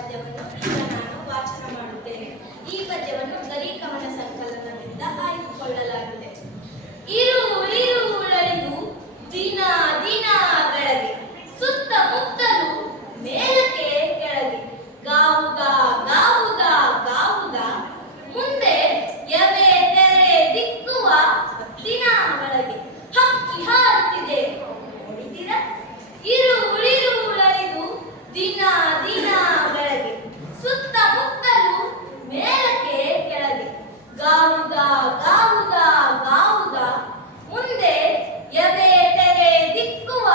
ಪದ್ಯವನ್ನು ಈಗ ನಾನು ವಾಚನ ಮಾಡುತ್ತೇನೆ. ಈ ಪದ್ಯವನ್ನು ಗರಿ ಕವನ ಸಂಕಲನದಿಂದ ಆಯ್ದುಕೊಳ್ಳಲಾಗಿದೆ. ಇರುಳರಿದು ದಿನ ದಿನ ಬೆಳಗ್ಗೆ, ಸುತ್ತಮುತ್ತಲು ಮೇಲಕ್ಕೆ ಕೆಳಗೆ, ಗಾವುದ ಗಾವುದ ಗಾವುದ, ಮುಂದೆ ಎವೆ ತೆರೆ ದಿಕ್ಕುವ ದಿನ ಒಳಗೆ, ಹಕ್ಕಿ ಹಾರುತ್ತಿದೆ ನೋಡಿದ್ದೀರ. ಇರುಳರಿದು ದಿನ ದಿನ ಬೆಳಗ್ಗೆ, ಸುತ್ತಮುತ್ತಲು ಮೇಲಕ್ಕೆ ಕೆಳಗೆ, ಗಾವುದ ಗಾವುದ ಗಾವುದ, ಮುಂದೆ ಎವೆ ತೆರೆ ದಿಕ್ಕುವ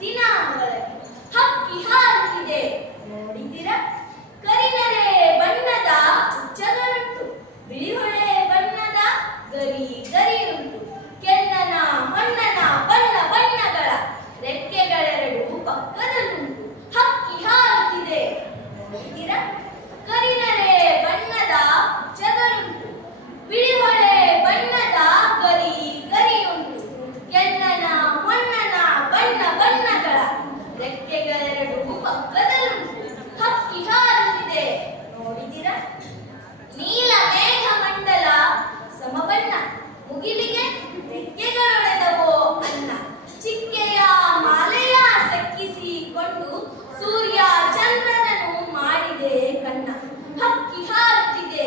ದಿನ ಒಳಗೆ, ಹಕ್ಕಿ ಹಾರುತ್ತಿದೆ ನೋಡಿದ್ದೀರ. ಕರಿನರೆ ಬಣ್ಣದ ಉಚ್ಚಗಳುಂಟು, ಬಿಳಿಹೊಳೆ ಬಣ್ಣದ ಗರಿ ಗರಿಯುಂಟು, ಕೆನ್ನನ ಮಣ್ಣನ ಬಣ್ಣ ಬಣ್ಣಗಳ ರೆಕ್ಕೆಗಳೆರಡು ಪಕ್ಕದಲ್ಲುಂಟು, ಹಕ್ಕಿ ಹಾರುತ್ತಿದೆ ನೋಡಿದ್ದೀರ. ಕರಿನರೆ ಬಣ್ಣದ ಉಚ್ಚಗಳುಂಟು, ಬಿಳಿಹೊಳೆ ಬಣ್ಣದ ಗರಿ ಗರಿಯುಂಟು, ಕೆನ್ನನ ಮಣ್ಣನ ಬಣ್ಣ ಬಣ್ಣಗಳ ರೆಕ್ಕೆಗಳೆರಡು ಪಕ್ಕದಲ್ಲುಂಟು, ಹಕ್ಕಿ ಹಾರುತ್ತಿದೆ ನೋಡಿದ್ದೀರ. ನೀಲ ಮೇಘ ಮಂಡಲ ಸಮಬಣ್ಣ, ಮುಗಿಲಿಗೆ ರೆಕ್ಕೆಗಳೊಡೆದವೋ ಅನ್ನ, ಚಿಕ್ಕೆಯ ಮಾಲೆಯ ಸೆಕ್ಕಿಸಿಕೊಂಡು ಸೂರ್ಯ ಚಂದ್ರನನ್ನು ಮಾಡಿದೆ ಕಣ್ಣ, ಹಕ್ಕಿ ಹಾರುತ್ತಿದೆ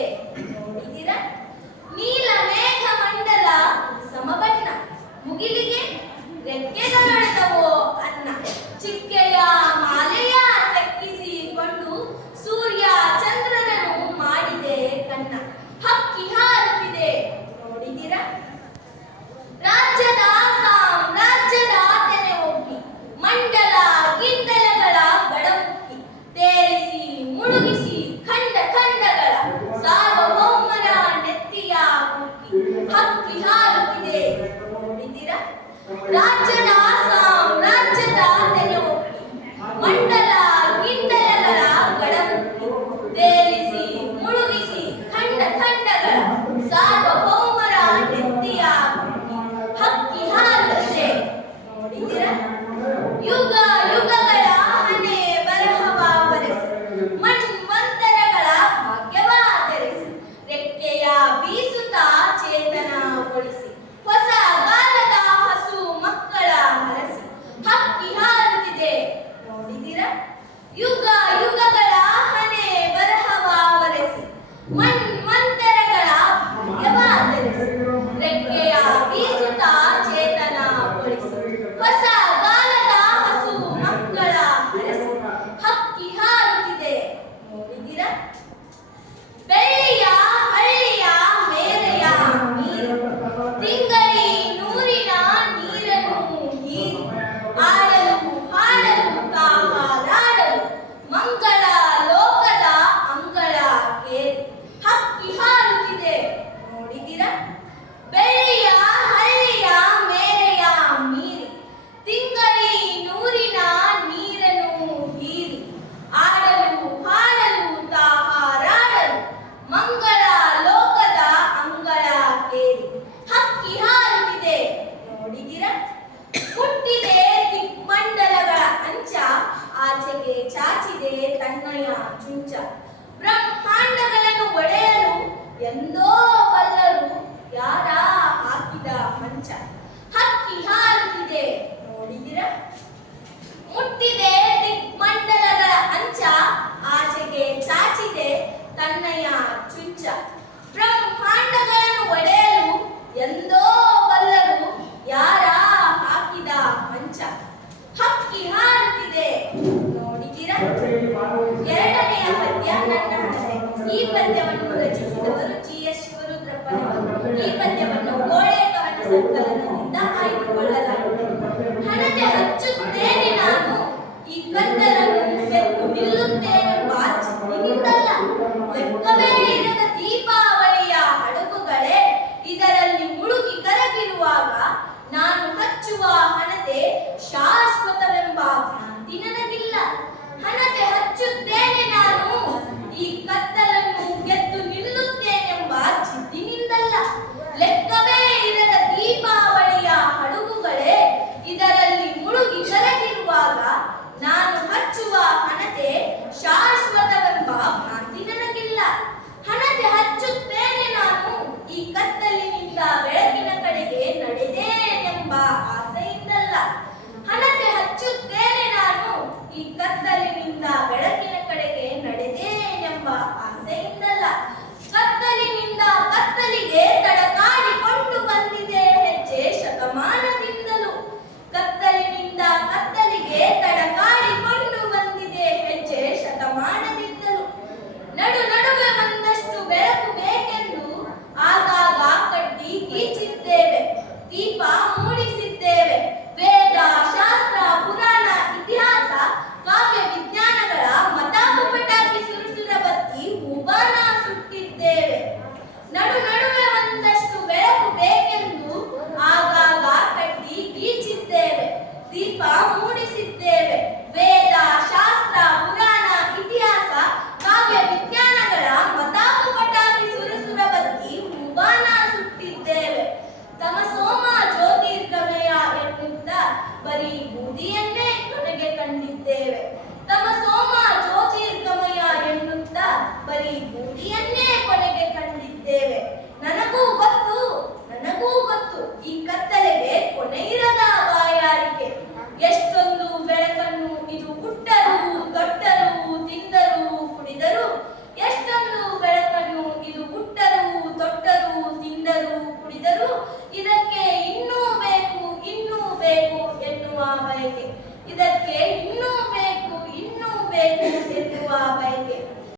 ನೋಡಿದಿರ. ನೀಲ ಮೇಘ ಮಂಡಲ ಸಮಬಣ್ಣ, ಮುಗಿಲಿಗೆ ರೆಕ್ಕೆಗಳೊಡೆದವೋ ಅನ್ನ, ಚಿಕ್ಕೆಯ ಮಾಲೆಯ ಸೆಕ್ಕಿಸಿಕೊಂಡು ಸೂರ್ಯ ಚಂದ್ರನನ್ನು ಮಾಡಿದೆ ಕಣ್ಣ, ಹಕ್ಕಿ ಹಾರುತ್ತಿದೆ ನೋಡಿದಿರ. ರಾಜ್ಯದ ಸಾಮ್ರಾಜ್ಯದ ತೆನೆ ಒಪ್ಪಿ, ಮಂಡಲ ಗಿಂಡಲಗಳ ಗಡಮುಕ್ಕಿ, ತೇರಿಸಿ ಮುಳುಗಿಸಿ ಖಂಡ ಖಂಡಗಳ ಸಾರ್ವಭೌಮರ ನೆತ್ತಿಯ ಮುಕ್ಕಿ, ಹಕ್ಕಿ ಹಾರುತ್ತಿದೆ ನೋಡಿದಿರ. ರಾಜ್ಯದ